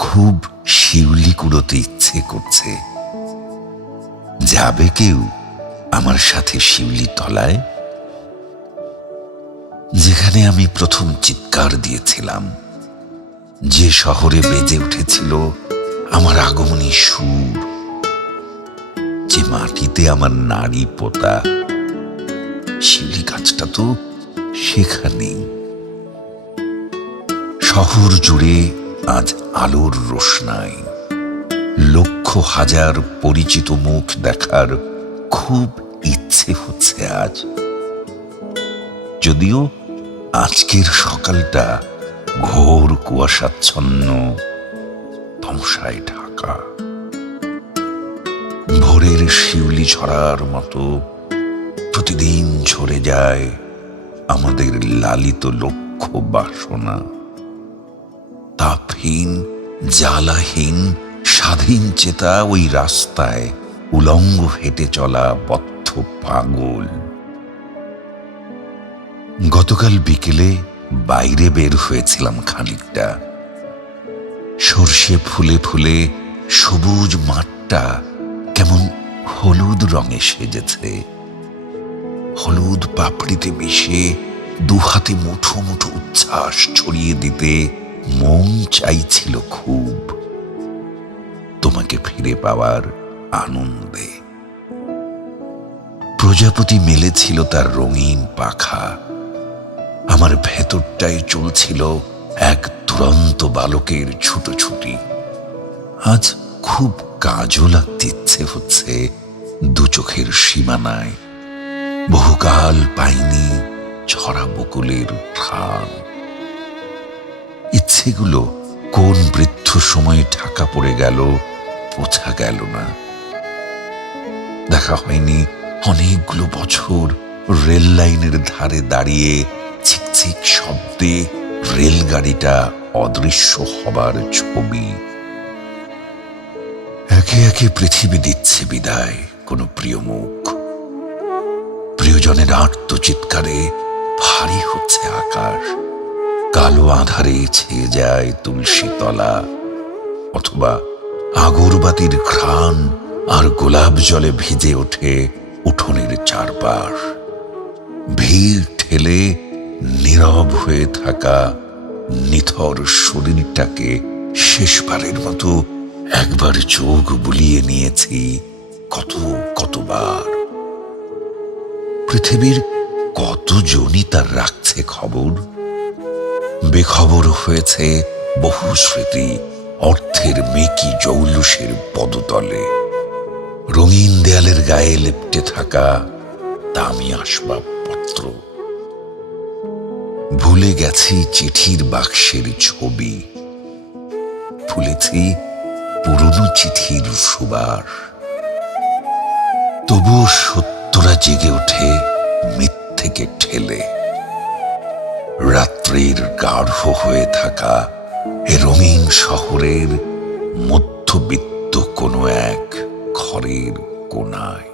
খুব শিউলি কুড়োতে ইচ্ছে করছে। যাবে কেউ আমার সাথে শিউলি তলায়? যেখানে আমি প্রথম চিৎকার দিয়েছিলাম। যে শহরে বেজে উঠেছিল আমার আগমনী সুর। যে মাটিতে আমার নারী পোতা। শিউলি গাছটা তো সেখানেই। শহর জুড়ে আজ আলোর রোশনাই লক্ষ হাজার পরিচিত মুখ দেখার খুব ইচ্ছে হচ্ছে আজ। যদিও আজকের সকালটা ঘোর কুয়াশাচ্ছন্ন, তমসায় ঢাকা। ভোরের শিউলি ছড়ার মতো প্রতিদিন ঝরে যায় আমাদের লালিত লক্ষ্য বাসনা। তাপহীন জ্বালাহীন, স্বাধীন চেতা ওই রাস্তায় উলঙ্গ হেঁটে চলা বদ্ধ পাগল। গতকাল বিকেলে বাইরে বের হয়েছিলাম খানিকটা। সর্ষে ফুলে ফুলে সবুজ মাঠটা কেমন হলুদ রঙে সেজেছে। হলুদ পাপড়িতে মিশে দুহাতে মুঠো মুঠো উচ্ছ্বাস ছড়িয়ে দিতে মন চাইছিল খুব তোমাকে ফিরে পাওয়ার আনন্দে। প্রজাপতি মেলেছিল তার রঙিন পাখা। আমার ভেতরটায় চলছিল এক দুরন্ত বালকের ছুটোছুটি। আজ খুব কাজও লাগতে ইচ্ছে হচ্ছে দু চোখের সীমানায়। বহুকাল পাইনি ছড়া বকুলের প্রাণ। ইচ্ছেগুলো কোন বৃদ্ধ সময়ে ঢাকা পড়ে গেল, বোঝা গেল না। দেখা হয়নি অনেকগুলো বছর রেল লাইনের ধারে দাঁড়িয়ে ছিকছিক শব্দে রেলগাড়িটা অদৃশ্য হবার ছবি। একে একে পৃথিবী দিচ্ছে বিদায় কোনো প্রিয় মুখ। প্রিয়জনের আর্ত চিৎকারে ভারী হচ্ছে আকাশ। কালো আধারে ছেয়ে যায় তুলসী তলা, অথবা আগরবাতির ঘ্রাণ আর গোলাপ জলে ভিজে ওঠে উঠোনের চারপাশ। ভিড় ঠেলে নীরব হয়ে থাকা নিথর শরীরটাকে শেষবারের মতো একবার চোখ বুলিয়ে নিয়েছি কত কতবার। পৃথিবীর কতজনই তার রাখছে খবর? বেখবর হয়েছে বহু স্মৃতি অর্থের মেকি জৌলুসের পদতলে। রঙিন দেয়ালের গায়ে লেপটে থাকা দামি আসবাবপত্র। ভুলে গেছি চিঠির বাক্সের ছবি। ভুলেছি পুরনো চিঠির সুবাস। তবুও সত্যরা জেগে ওঠে মিথ্যেকে ঠেলে। রাত্রির গাঢ় হয়ে থাকা এ রঙিন শহরের মধ্যবিত্ত কোনো এক ঘরের কোনায়